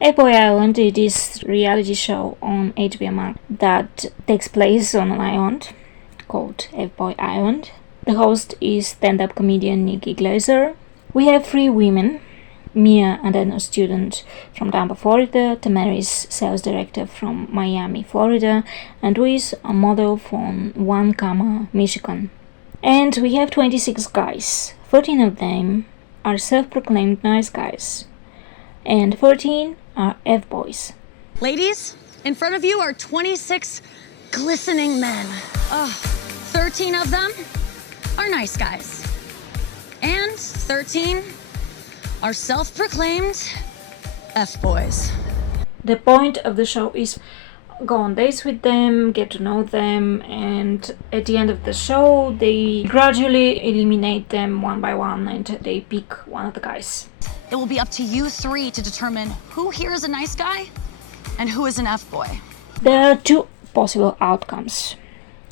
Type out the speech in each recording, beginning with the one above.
FBoy Island is this reality show on HBO Max that takes place on an island called FBoy Island. The host is stand-up comedian Nikki Glaser. We have three women, Mia, and then a student from Tampa, Florida, Tamaris, sales director from Miami, Florida, and Luis, a model from Waukama, Michigan. And we have 26 guys. 13 of them are self-proclaimed nice guys, and 13 are F-boys. Ladies, in front of you are 26 glistening men. 13 of them are nice guys, and 13 are self-proclaimed F-boys. The point of the show is go on dates with them, get to know them, and at the end of the show they gradually eliminate them one by one and they pick one of the guys. It will be up to you three to determine who here is a nice guy and who is an F-boy. There are two possible outcomes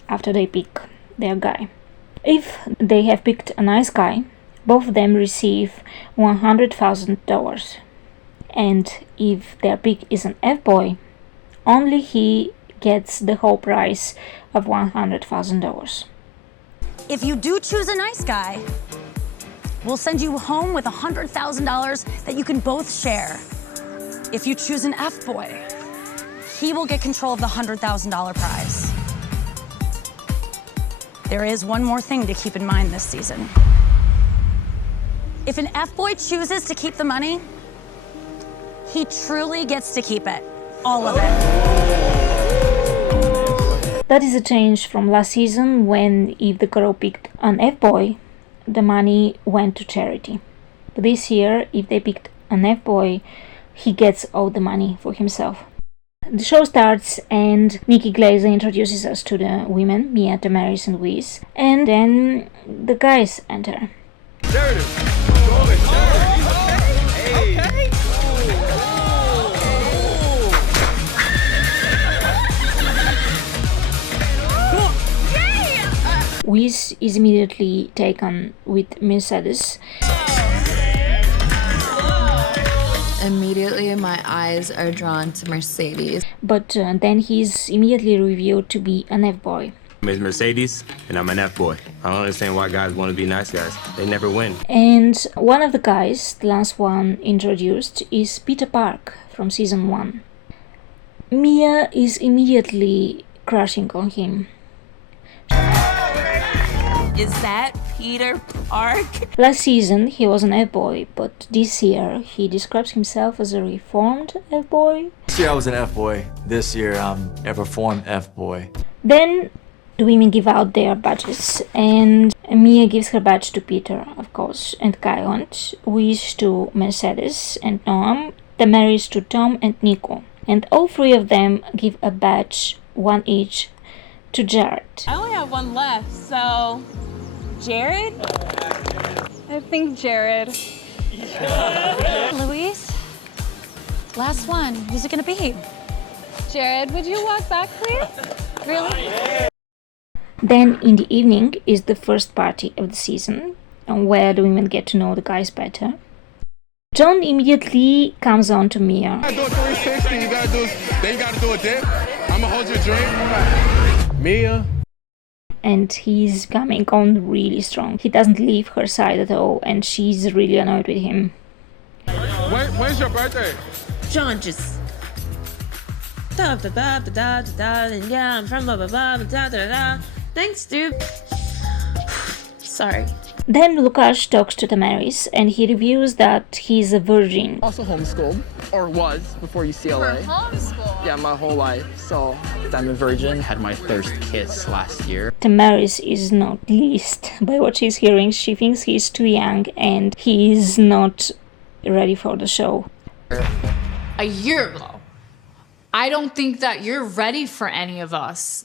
after they pick their guy. If they have picked a nice guy, both of them receive $100,000. And if their pick is an F-boy, only he gets the whole price of $100,000. If you do choose a nice guy, we'll send you home with $100,000 that you can both share. If you choose an F-boy, he will get control of the $100,000 prize. There is one more thing to keep in mind this season. If an F-boy chooses to keep the money, he truly gets to keep it. All of it. That is a change from last season when if the girl picked an F-boy, the money went to charity. But this year, if they picked an F-boy, he gets all the money for himself. The show starts and Nikki Glaser introduces us to the women, Mia, Tamaris, and Luis, and then the guys enter. There it is. Okay. Luis is immediately taken with Mercedes. Immediately my eyes are drawn to Mercedes. But then he's immediately revealed to be an F-boy. It's Mercedes, and I'm an F-boy. I don't understand why guys want to be nice guys. They never win. And one of the guys, the last one introduced, is Peter Park from season 1. Mia is immediately crushing on him. Is that Peter Park? Last season he was an F-boy, but this year he describes himself as a reformed F-boy. This year I was an F-boy. This year I'm a reformed F-boy. Then the women give out their badges, and Mia gives her badge to Peter, of course, and Kylant, Luis to Mercedes and Noam, Tamaris to Tom and Nico. And all three of them give a badge, one each, to Jared. I only have one left, so Jared? I think Jared. Luis, last one. Who's it gonna be? Jared, would you walk back, please? Really? Then in the evening is the first party of the season, where the women get to know the guys better. John immediately comes on to Mia. You gotta do a 360, then you gotta do a dip. I'ma hold your drink. Mia. And he's coming on really strong. He doesn't leave her side at all, and she's really annoyed with him. When's your birthday? John just da da da da da da, and yeah, I'm from blah blah blah da da da. Thanks, dude. Sorry. Then Lukasz talks to Tamaris, and he reveals that he's a virgin. Also homeschooled, or was, before UCLA. Homeschool? Yeah, my whole life, so I'm a virgin. Had my first kiss last year. Tamaris is not pleased by what she's hearing. She thinks he's too young and he's not ready for the show. A year ago. I don't think that you're ready for any of us.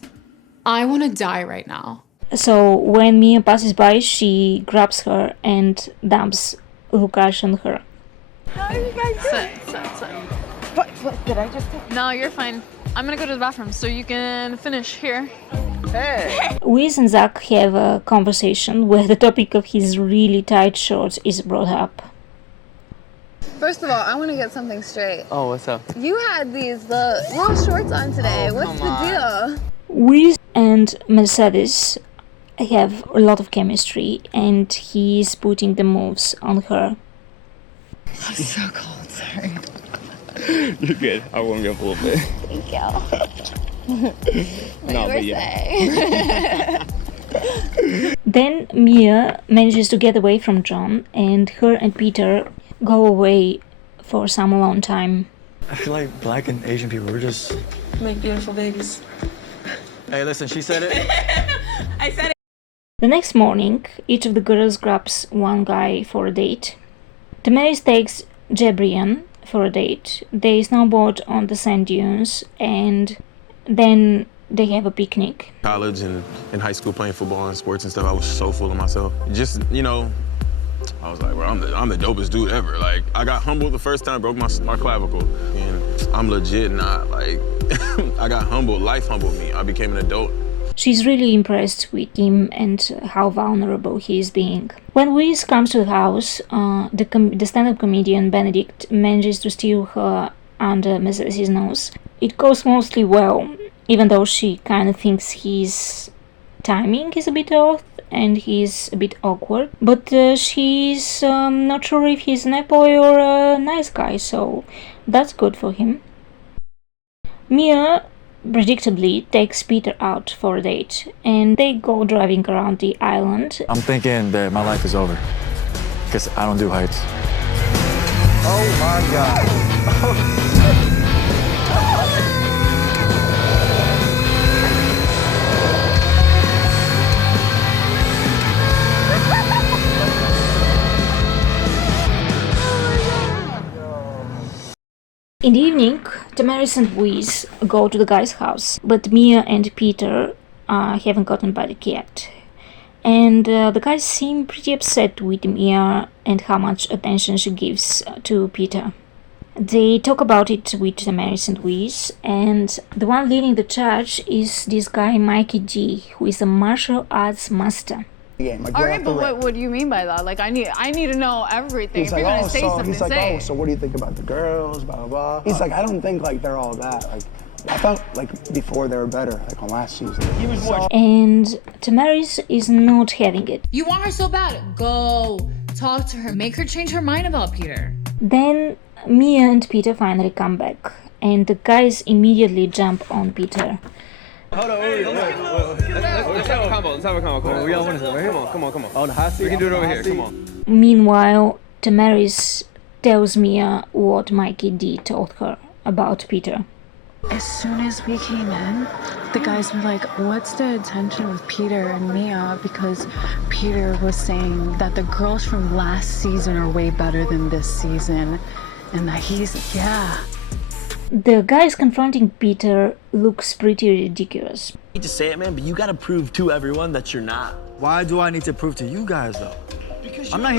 I want to die right now. So when Mia passes by, she grabs her and dumps Lukasz on her. How are you guys doing? Sit. What did I just do? No, you're fine. I'm gonna go to the bathroom so you can finish here. Hey! Luis and Zach have a conversation where the topic of his really tight shorts is brought up. First of all, I want to get something straight. Oh, what's up? You had these little shorts on today. What's the deal? Wiz and Mercedes have a lot of chemistry, and he's putting the moves on her. I'm so cold, sorry. You're good. I warmed you up a little bit. Thank you. No, but yeah. Then Mia manages to get away from John, and her and Peter go away for some alone time. I feel like black and Asian people, we're just... Make beautiful babies. Hey, listen, she said it. I said it. The next morning, each of the girls grabs one guy for a date. Damaris takes Jabrian for a date. They snowboard on the sand dunes, and then they have a picnic. College and in high school playing football and sports and stuff, I was so full of myself. Just, you know, I was like, bro, I'm the dopest dude ever. Like, I got humbled the first time, broke my clavicle. And I'm legit not, like, I got humbled, life humbled me. I became an adult. She's really impressed with him and how vulnerable he is being. When Wiz comes to the house, the stand-up comedian Benedict manages to steal her under Mercedes' nose. It goes mostly well, even though she kind of thinks his timing is a bit off and he's a bit awkward. But she's not sure if he's an boy or a nice guy, so that's good for him. Mia predictably takes Peter out for a date, and they go driving around the island. I'm thinking that my life is over, because I don't do heights. Oh my God. In the evening, Damaris and Wiz go to the guy's house, but Mia and Peter haven't gotten invited yet. And the guys seem pretty upset with Mia and how much attention she gives to Peter. They talk about it with Damaris and Wiz, and the one leading the charge is this guy Mikey G, who is a martial arts master. All right, but what do you mean by that? Like, I need to know everything. He's if like, you're gonna say something, he's like, say oh, it. so what do you think about the girls, blah, blah, blah. He's like, I don't think, like, they're all that. Like, I thought, like, before they were better, like, on last season. He was more... And Damaris is not having it. You want her so bad? Go talk to her. Make her change her mind about Peter. Then Mia and Peter finally come back, and the guys immediately jump on Peter. Hold on, let's have a combo. Let's have a combo. Come on, we all want to right? Come on. Oh, the hot seat? We can do it over here. Come on. Meanwhile, Damaris tells Mia what Mikey D told her about Peter. As soon as we came in, the guys were like, what's the intention with Peter and Mia? Because Peter was saying that the girls from last season are way better than this season. And that he's, yeah. The guys confronting Peter looks pretty ridiculous. I hate to say it, man, but you gotta prove to everyone that you're not. Why do I need to prove to you guys, though? Because I'm not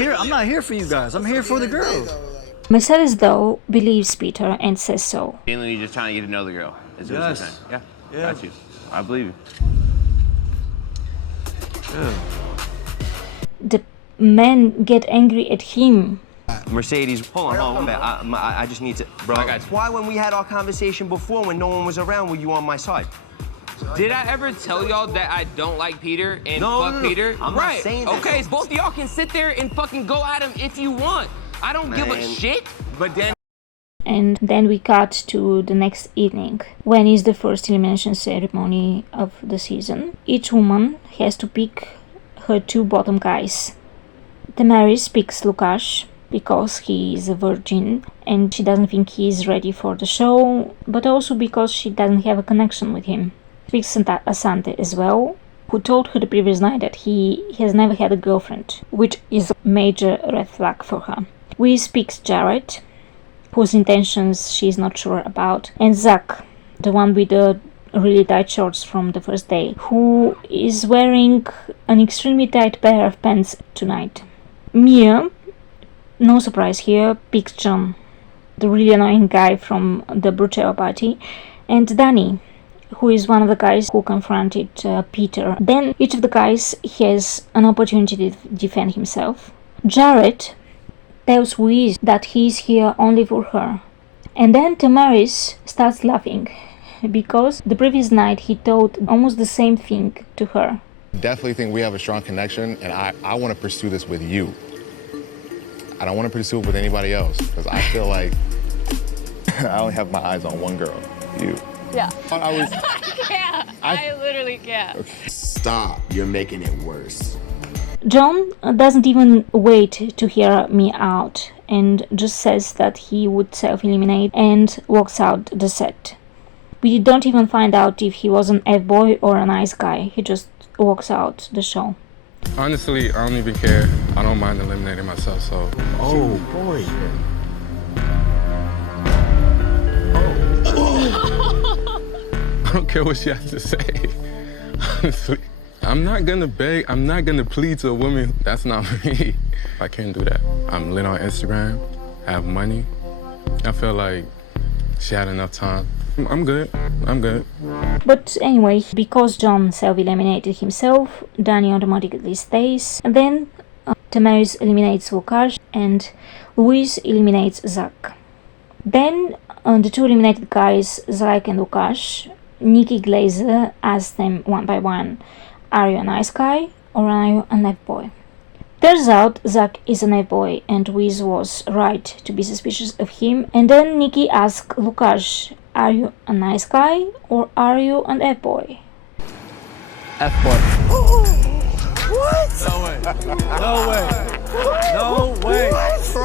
here for you guys. I'm here for the girls. Mercedes, though, believes Peter and says so. Mainly just trying to get to know the girl. Is what you're saying. Yeah. Got you. I believe you. Yeah. The men get angry at him. Mercedes, hold on, I just need to, bro. I got you. Why, when we had our conversation before, when no one was around, were you on my side? Did I ever tell y'all that I don't like Peter and fuck Peter? I'm not saying that. Okay, so both of y'all can sit there and fucking go at him if you want. I don't give a shit, but then... And then we cut to the next evening, when is the first elimination ceremony of the season. Each woman has to pick her two bottom guys. Damaris picks Lukasz, because he is a virgin and she doesn't think he is ready for the show, but also because she doesn't have a connection with him. She picks Asante as well, who told her the previous night that he has never had a girlfriend, which is a major red flag for her. Wiz picks Jared, whose intentions she is not sure about, and Zach, the one with the really tight shorts from the first day, who is wearing an extremely tight pair of pants tonight. Mia, no surprise here, picks John, the really annoying guy from the Brucella party, and Danny, who is one of the guys who confronted Peter. Then each of the guys has an opportunity to defend himself. Jared tells Louise that he's here only for her. And then Tamaris starts laughing because the previous night he told almost the same thing to her. Definitely think we have a strong connection, and I want to pursue this with you. I don't want to pursue it with anybody else because I feel like I only have my eyes on one girl, you. Yeah. I can't. I literally can't. Okay. Stop. You're making it worse. John doesn't even wait to hear me out and just says that he would self-eliminate and walks out the set. We don't even find out if he was an F-boy or a nice guy. He just walks out the show. Honestly, I don't even care. I don't mind eliminating myself, so. Oh, boy. I don't care what she has to say. Honestly, I'm not gonna beg, I'm not gonna plead to a woman. That's not me. I can't do that. I'm lit on Instagram, I have money. I feel like she had enough time. I'm good. But anyway, because John self-eliminated himself, Danny automatically stays. And then Tamaris eliminates Lukasz and Louise eliminates Zach. Then the two eliminated guys, Zach and Lukasz, Nikki Glazer asks them one by one, are you a nice guy or are you an F-boy? Turns out Zach is an F-boy and Louise was right to be suspicious of him. And then Nikki asks Lukasz, are you a nice guy or are you an F-boy? F-boy. What? No way. No way. No way. I'm so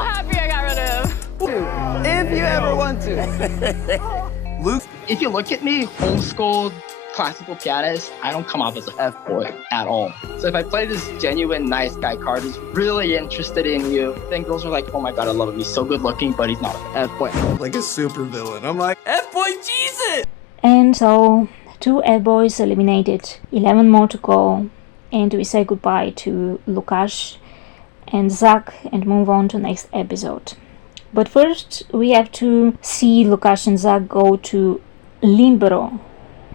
happy I got rid of him. If you ever want to. Luke, if you look at me, homeschooled, classical pianist, I don't come off as an F-boy at all. So if I play this genuine nice guy card who's really interested in you, then girls are like, oh my God, I love him. He's so good looking, but he's not an F-boy. Like a super villain. I'm like, F-boy Jesus! And so, 2 F-boys eliminated, 11 more to go, and we say goodbye to Lukasz and Zach and move on to next episode. But first, we have to see Lukasz and Zach go to Limbro.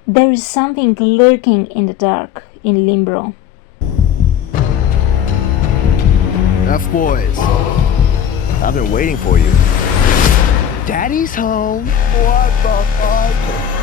There is something lurking in the dark in Limbro. F-boys, I've been waiting for you. Daddy's home. What the fuck?